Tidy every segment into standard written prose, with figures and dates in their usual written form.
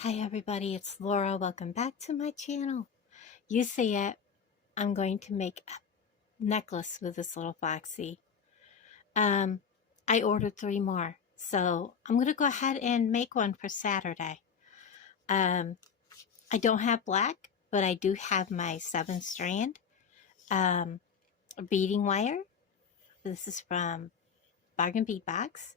Hi everybody, it's Laura. Welcome back to my channel. You see it. I'm going to make a necklace with this little foxy. I ordered 3 more, so I'm going to go ahead and make one for Saturday. I don't have black, but I do have my 7-strand beading wire. This is from Bargain Bead Box.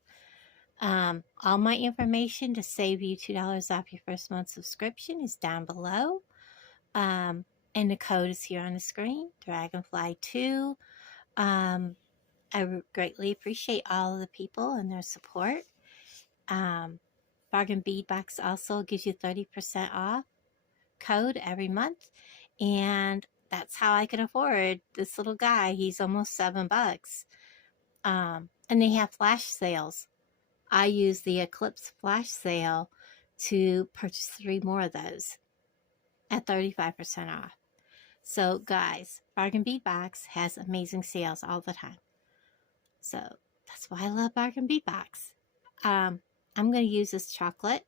All my information to save you $2 off your first month subscription is down below. And the code is here on the screen, Dragonfly 2. I greatly appreciate all of the people and their support. Bargain Bead Box also gives you 30% off code every month. And that's how I can afford this little guy. He's almost $7. And they have flash sales. I use the Eclipse flash sale to purchase 3 more of those at 35% off. So guys, Bargain Bead Box has amazing sales all the time. So that's why I love Bargain Bead Box. I'm going to use this chocolate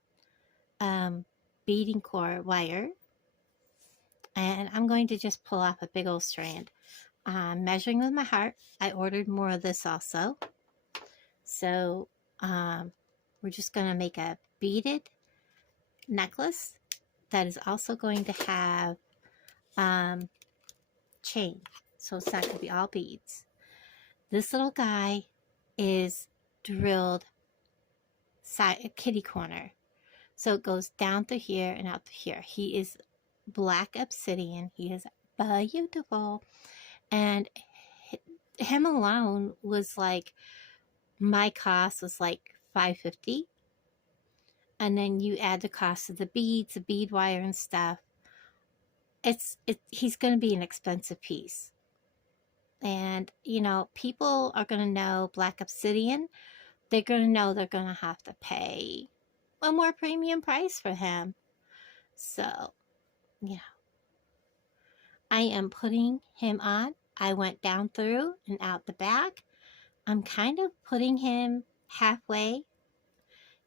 beading core wire. And I'm going to just pull off a big old strand. Measuring with my heart. I ordered more of this also. So we're just going to make a beaded necklace that is also going to have chain, so it's not going to be all beads. This little guy is drilled kitty corner, so it goes down through here and out through here. He is black obsidian. He is beautiful, and him alone was like, my cost was like $5.50, and then you add the cost of the beads, the bead wire and stuff. He's going to be an expensive piece. And, you know, people are going to know black obsidian. They're going to know they're going to have to pay a more premium price for him. So, you know, I am putting him on. I went down through and out the back. I'm kind of putting him halfway.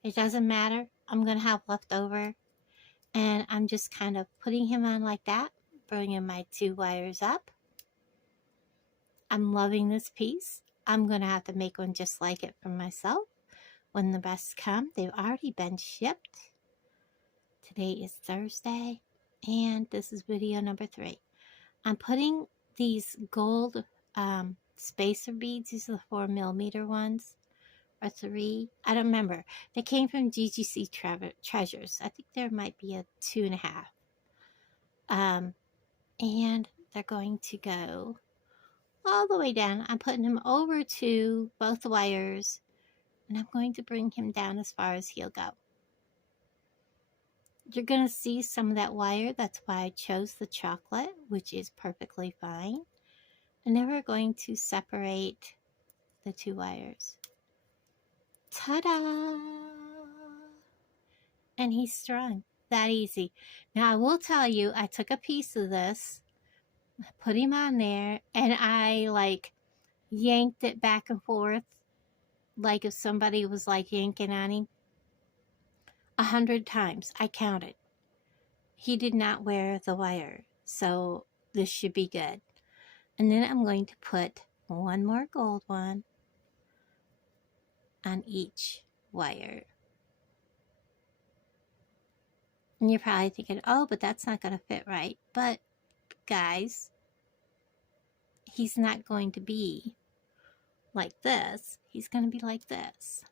It doesn't matter. I'm going to have leftover. And I'm just kind of putting him on like that. Bringing my 2 wires up. I'm loving this piece. I'm going to have to make one just like it for myself when the rest come. They've already been shipped. Today is Thursday, and this is video number 3. I'm putting these gold spacer beads. These are the 4mm ones, or 3. I don't remember. They came from GGC Treasures. I think there might be a 2.5. And they're going to go all the way down. I'm putting him over to both wires, and I'm going to bring him down as far as he'll go. You're going to see some of that wire. That's why I chose the chocolate, which is perfectly fine. And then we're going to separate the 2 wires. Ta-da! And he's strung. That easy. Now I will tell you, I took a piece of this, put him on there, and I like yanked it back and forth like if somebody was like yanking on him 100 times. I counted. He did not wear the wire, so this should be good. And then I'm going to put 1 more gold one on each wire. And you're probably thinking, oh, but that's not going to fit right. But guys, he's not going to be like this. He's going to be like this.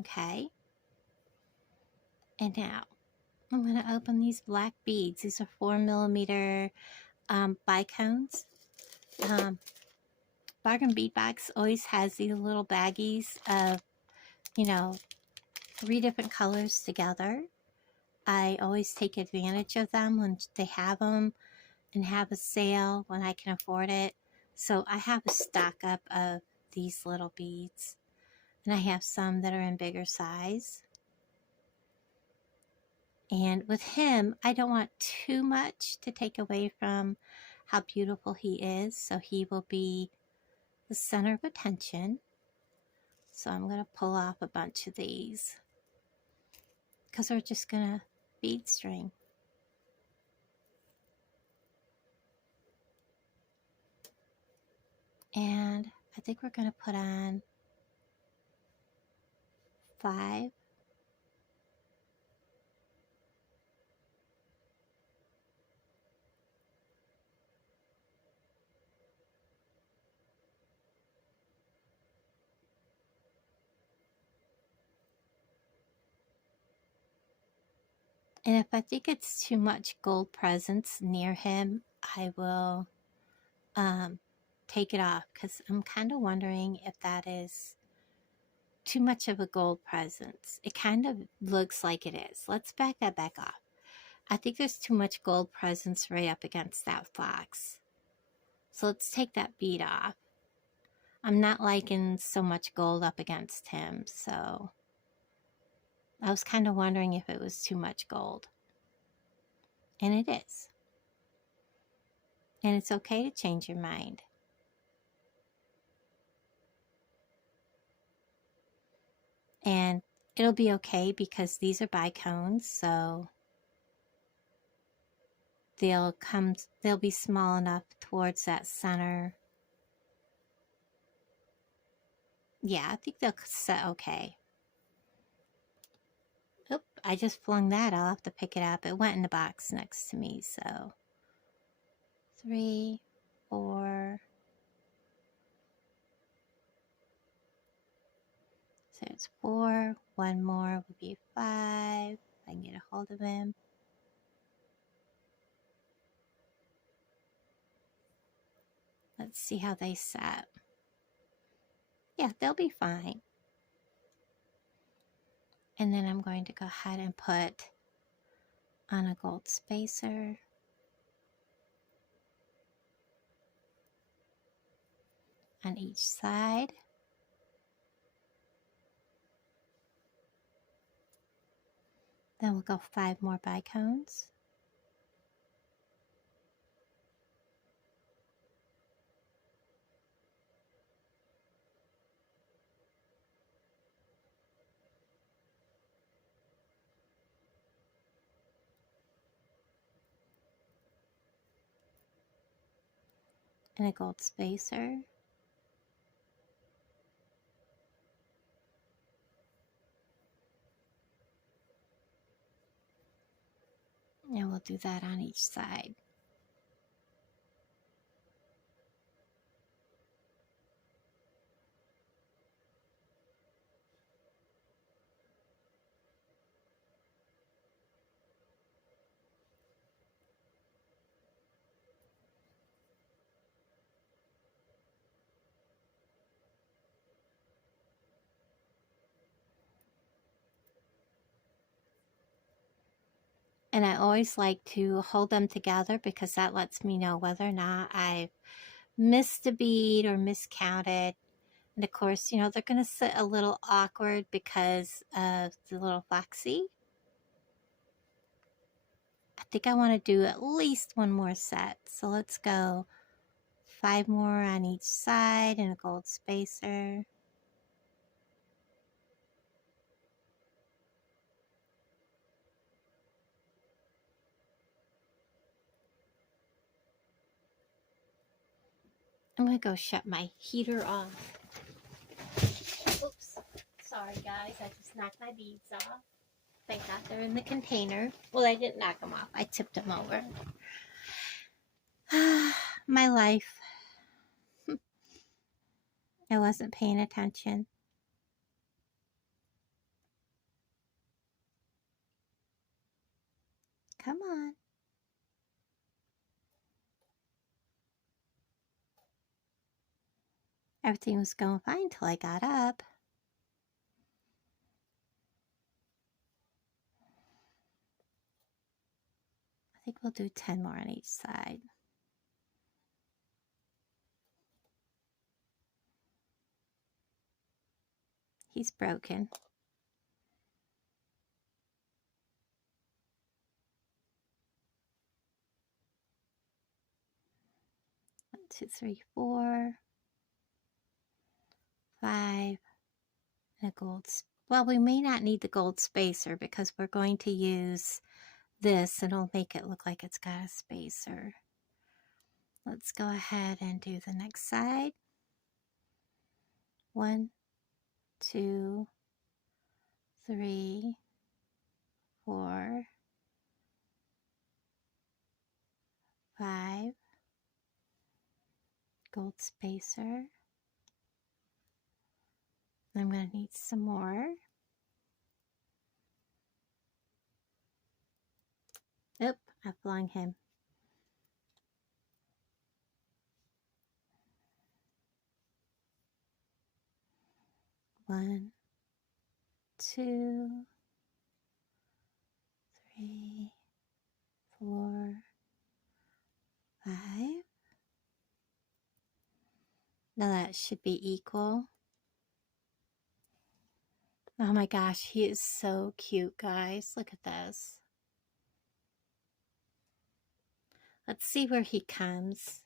Okay. And now I'm going to open these black beads. These are 4mm bicones. Bargain Bead Box always has these little baggies of, you know, 3 different colors together. I always take advantage of them when they have them and have a sale when I can afford it. So I have a stock up of these little beads, and I have some that are in bigger size. And with him, I don't want too much to take away from how beautiful he is, so he will be the center of attention. So I'm going to pull off a bunch of these. because we're just going to bead string. And I think we're going to put on 5. And if I think it's too much gold presence near him, I will take it off, because I'm kind of wondering if that is too much of a gold presence. It kind of looks like it is. Let's back that back off. I think there's too much gold presence right up against that fox. So let's take that bead off. I'm not liking so much gold up against him, so I was kind of wondering if it was too much gold. And it is. And it's okay to change your mind. And it'll be okay because these are bicones, so they'll be small enough towards that center. Yeah, I think they'll set okay. Oop, I just flung that. I'll have to pick it up. It went in the box next to me, so 3, 4. So it's 4. One more would be 5. If I can get a hold of him. Let's see how they set. Yeah, they'll be fine. And then I'm going to go ahead and put on a gold spacer. On each side. Then we'll go 5 more bicones. And a gold spacer. And we'll do that on each side. And I always like to hold them together because that lets me know whether or not I've missed a bead or miscounted. And of course, you know, they're going to sit a little awkward because of the little foxy. I think I want to do at least one more set. So let's go 5 more on each side and a gold spacer. I'm going to go shut my heater off. Oops. Sorry, guys. I just knocked my beads off. Thank God they're in the container. Well, I didn't knock them off. I tipped them over. My life. I wasn't paying attention. Come on. Everything was going fine till I got up. I think we'll do 10 more on each side. He's broken. 1, 2, 3, 4, 5, and a gold Well, we may not need the gold spacer because we're going to use this and it'll make it look like it's got a spacer. Let's go ahead and do the next side. 1, 2, 3, 4, 5. Gold spacer. I'm going to need some more. Oop, I flung him. One, 2, 3, 4, 5. Now that should be equal. Oh my gosh, he is so cute, guys. Look at this. Let's see where he comes.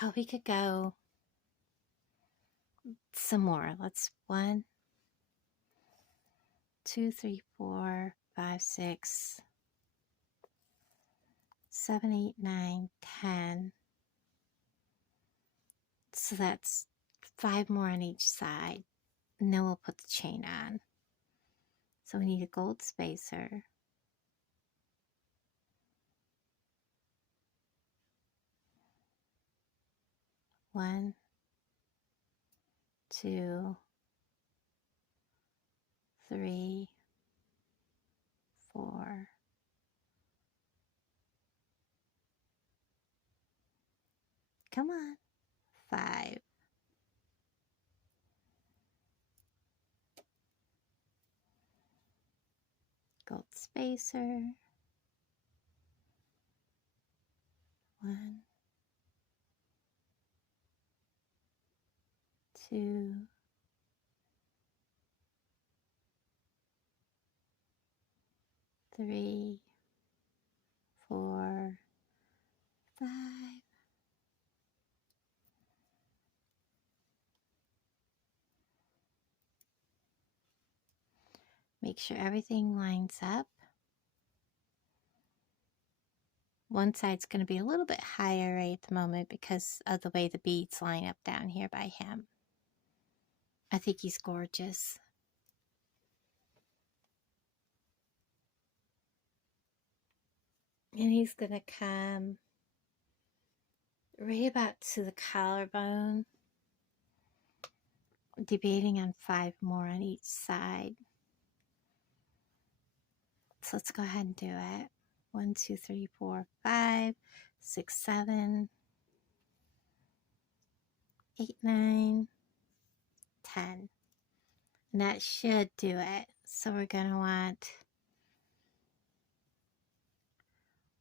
Oh, we could go some more. Let's 1, 2, 3, 4, 5, 6, 7, 8, 9, 10. So that's 5 more on each side. And then we'll put the chain on. So we need a gold spacer. 1, 2, 3, 4. Come on. 5. Gold spacer. 1, 2, 3, 4, 5. Make sure everything lines up. One side's going to be a little bit higher right at the moment because of the way the beads line up down here by him. I think he's gorgeous. And he's going to come right about to the collarbone. Debating on 5 more on each side. So let's go ahead and do it. 1, 2, 3, 4, 5, 6, 7, 8, 9, 10. And that should do it. So we're going to want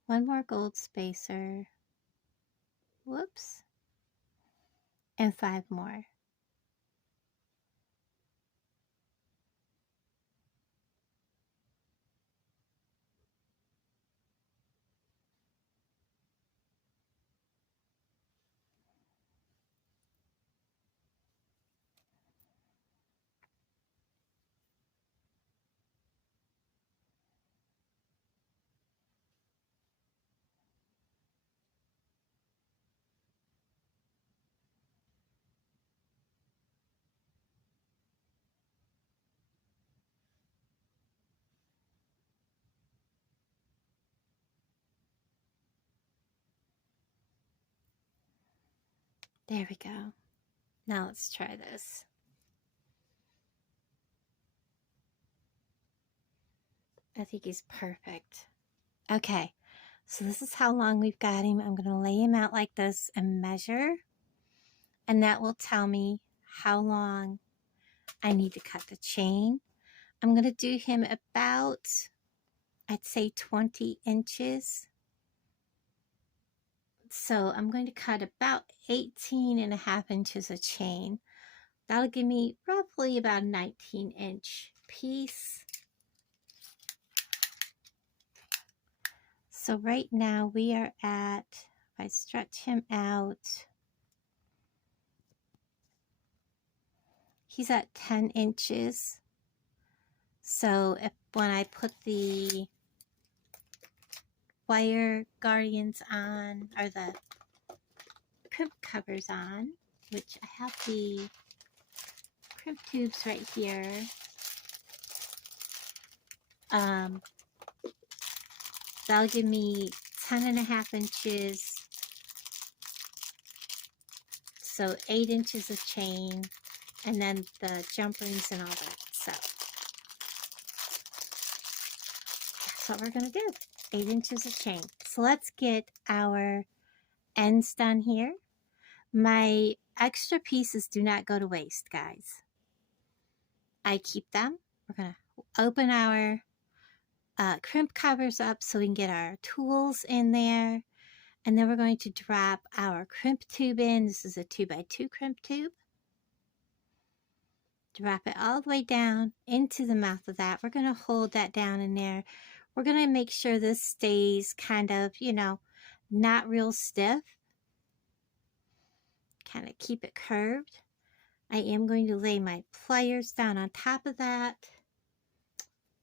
1 more gold spacer. Whoops. And 5 more. There we go. Now let's try this. I think he's perfect. Okay, so this is how long we've got him. I'm going to lay him out like this and measure. And that will tell me how long I need to cut the chain. I'm going to do him about, I'd say 20 inches. So I'm going to cut about 18.5 inches of chain. That'll give me roughly about a 19-inch piece. So right now we are at, if I stretch him out, he's at 10 inches. So when I put the wire guardians on, or the crimp covers on, which I have the crimp tubes right here. That'll give me 10.5 inches. So 8 inches of chain, and then the jump rings and all that. So that's what we're gonna do. 8 inches of chain. So let's get our ends done here. My extra pieces do not go to waste, guys. I keep them. We're gonna open our crimp covers up so we can get our tools in there. And then we're going to drop our crimp tube in. This is a 2x2 crimp tube. Drop it all the way down into the mouth of that. We're going to hold that down in there. We're going to make sure this stays kind of, you know, not real stiff. Kind of keep it curved. I am going to lay my pliers down on top of that.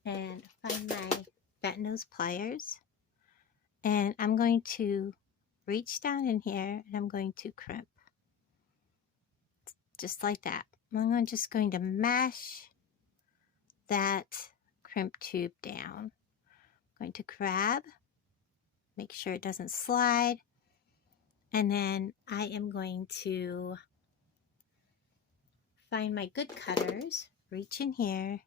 And find my bent nose pliers. And I'm going to reach down in here and I'm going to crimp. Just like that. I'm just going to mash that crimp tube down. I'm going to grab, make sure it doesn't slide, and then I am going to find my good cutters, reach in here,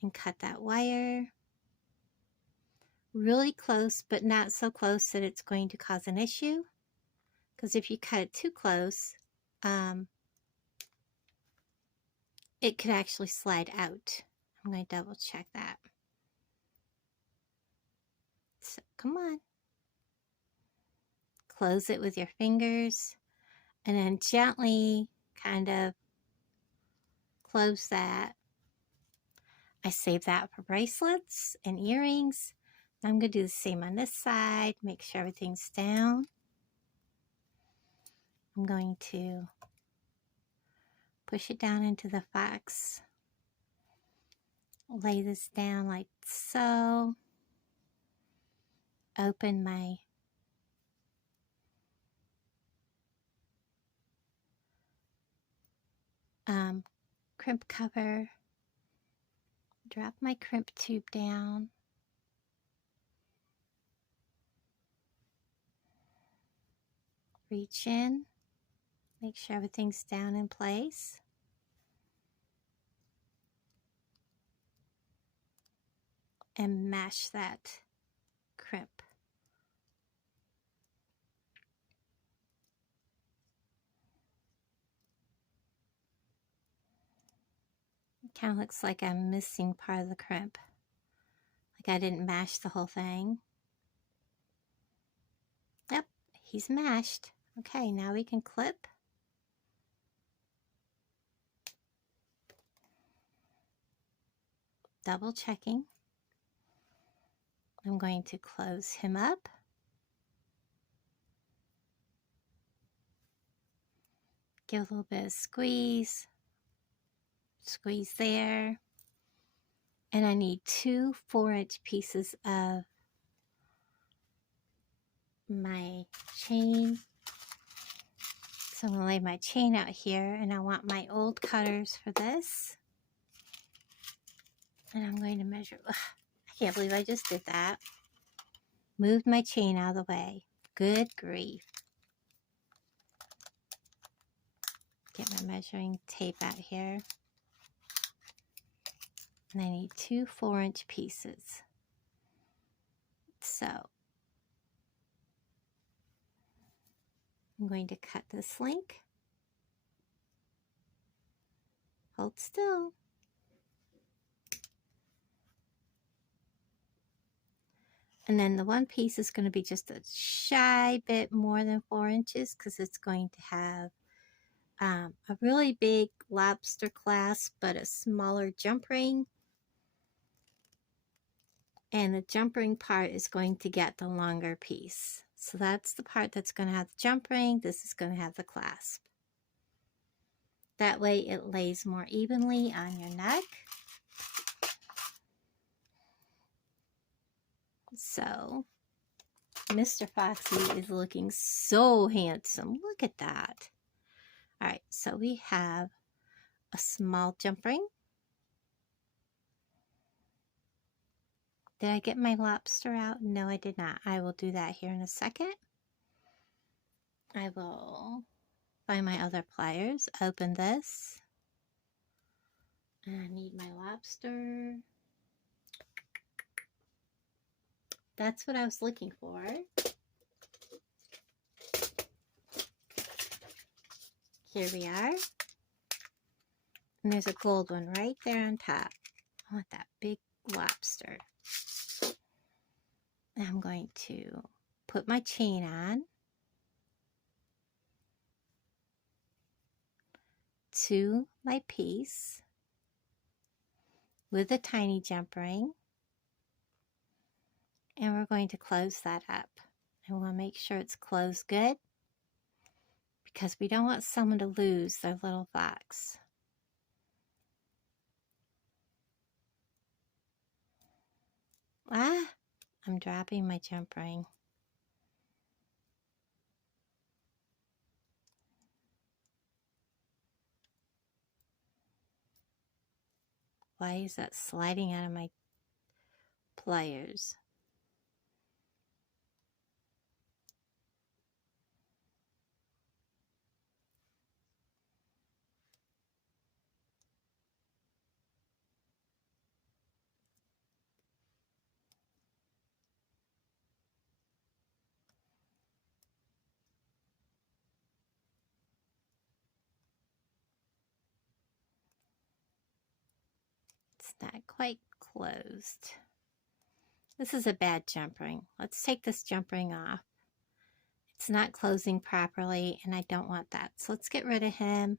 and cut that wire really close, but not so close that it's going to cause an issue. Because if you cut it too close, it could actually slide out. I'm going to double check that. So come on. Close it with your fingers and then gently kind of close that. I save that for bracelets and earrings. I'm going to do the same on this side. Make sure everything's down. I'm going to push it down into the fox. Lay this down like so. Open my crimp cover. Drop my crimp tube down. Reach in. Make sure everything's down in place. And mash that crimp. It kind of looks like I'm missing part of the crimp. Like I didn't mash the whole thing. Yep, he's mashed. Okay, now we can clip. Double checking. I'm going to close him up. Give a little bit of squeeze. Squeeze there. And I need 2 4-inch pieces of my chain. So I'm going to lay my chain out here, and I want my old cutters for this. And I'm going to measure. Ugh, I can't believe I just did that. Moved my chain out of the way. Good grief. Get my measuring tape out here. And I need 2 4-inch pieces. So I'm going to cut this link. Hold still. And then the one piece is going to be just a shy bit more than 4 inches because it's going to have a really big lobster clasp, but a smaller jump ring. And the jump ring part is going to get the longer piece. So that's the part that's going to have the jump ring. This is going to have the clasp. That way it lays more evenly on your neck. So, Mr. Foxy is looking so handsome. Look at that. All right, so we have a small jump ring. Did I get my lobster out? No, I did not. I will do that here in a second. I will find my other pliers, open this. And I need my lobster. That's what I was looking for. Here we are. And there's a gold one right there on top. I want that big lobster. I'm going to put my chain on to my piece with a tiny jump ring, and we're going to close that up. And we'll make sure it's closed good because we don't want someone to lose their little fox. Ah, I'm dropping my jump ring. Why is that sliding out of my pliers? It's not quite closed. This is a bad jump ring. Let's take this jump ring off. It's not closing properly, and I don't want that. So let's get rid of him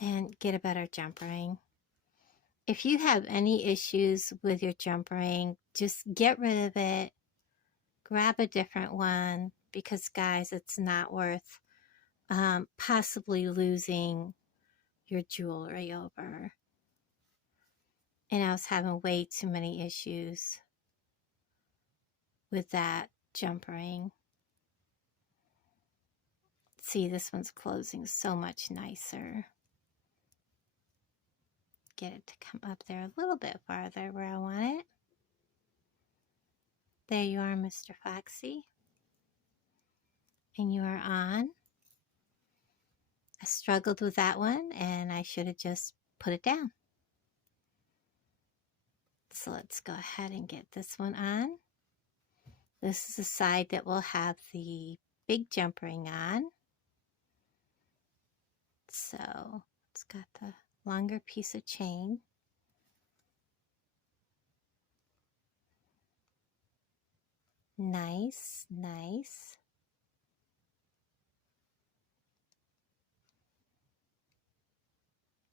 and get a better jump ring. If you have any issues with your jump ring, just get rid of it. Grab a different one because, guys, it's not worth possibly losing your jewelry over. And I was having way too many issues with that jump ring. See, this one's closing so much nicer. Get it to come up there a little bit farther where I want it. There you are, Mr. Foxy. And you are on. I struggled with that one and I should have just put it down. So let's go ahead and get this one on. This is the side that will have the big jump ring on. So it's got the longer piece of chain. Nice, nice.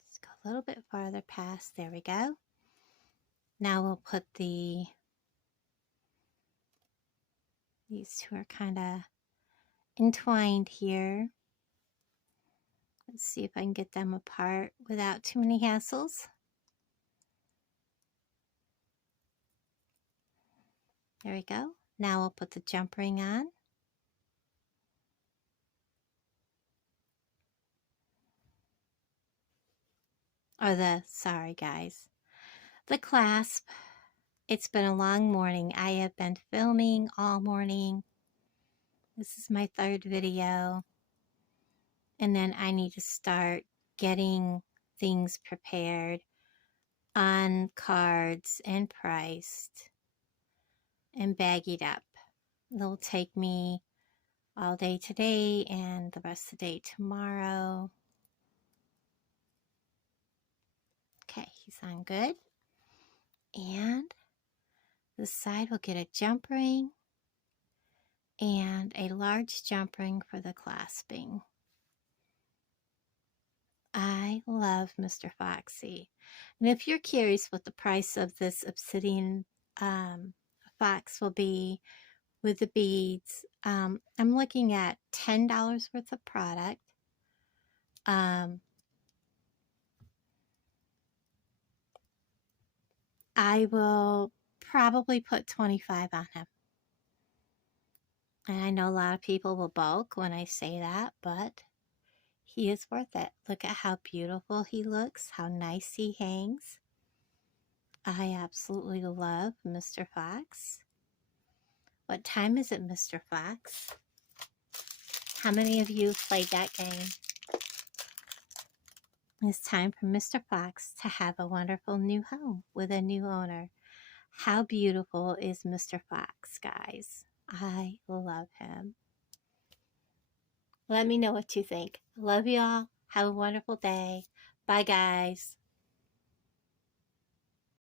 Just go a little bit farther past. There we go. Now we'll put these two are kind of entwined here. Let's see if I can get them apart without too many hassles. There we go. Now we'll put the jump ring on. Or sorry guys, the clasp. It's been a long morning. I have been filming all morning. This is my third video. And then I need to start getting things prepared on cards and priced and baggied up. It'll take me all day today and the rest of the day tomorrow. Okay, he's on good. And this side will get a jump ring and a large jump ring for the clasping. I love Mr. Foxy. And if you're curious what the price of this Obsidian fox will be with the beads, I'm looking at $10 worth of product. I will probably put 25 on him. And I know a lot of people will balk when I say that, but he is worth it. Look at how beautiful he looks, how nice he hangs. I absolutely love Mr. Fox. What time is it, Mr. Fox? How many of you played that game? It's time for Mr. Fox to have a wonderful new home with a new owner. How beautiful is Mr. Fox, guys? I love him. Let me know what you think. Love y'all. Have a wonderful day. Bye, guys.